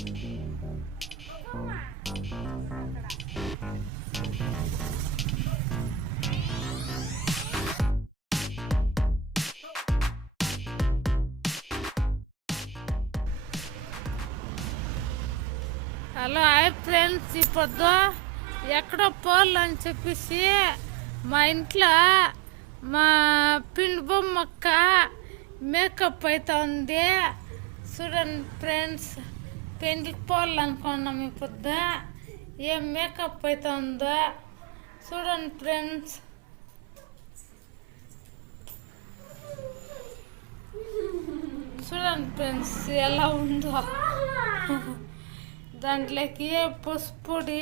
Hello hi friends, ఈ పొద్దు ఎక్కడో పోవాలని చెప్పేసి మా ఇంట్లో మా పిండి బొమ్మక్క మేకప్ అవుతా ఉంది. చూడండి ఫ్రెండ్స్, పెళ్ళికి పోవాలనుకున్నాం. ఈ పొద్దు ఏం మేకప్ అవుతా ఉందో చూడండి ఫ్రెండ్స్. చూడండి ఫ్రెండ్స్ ఎలా ఉందో. దాంట్లోకి పసుపొడి,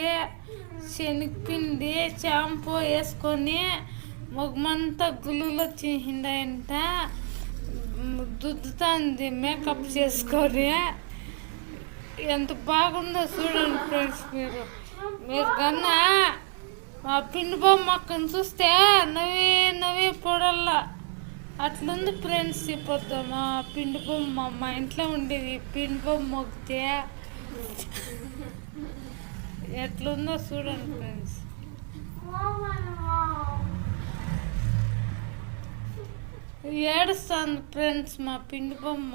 శనగపిండి, షాంపూ వేసుకొని మొగమంతా గుళ్ళలో చేసిందంట. దుద్దుతుంది మేకప్ చేసుకొని. ఎంత బాగుందో చూడండి ఫ్రెండ్స్. మీరు కన్నా మా పిండి బొమ్మ అక్కని చూస్తే నవ్వే పొడల్లా అట్లుంది ఫ్రెండ్స్. ఇప్పుడు మా పిండి బొమ్మ మా ఇంట్లో ఉండేది పిండి బొమ్మ ఒకటే. ఎట్లుందో చూడండి ఫ్రెండ్స్. ఏడుస్తుంది ఫ్రెండ్స్ మా పిండి బొమ్మ.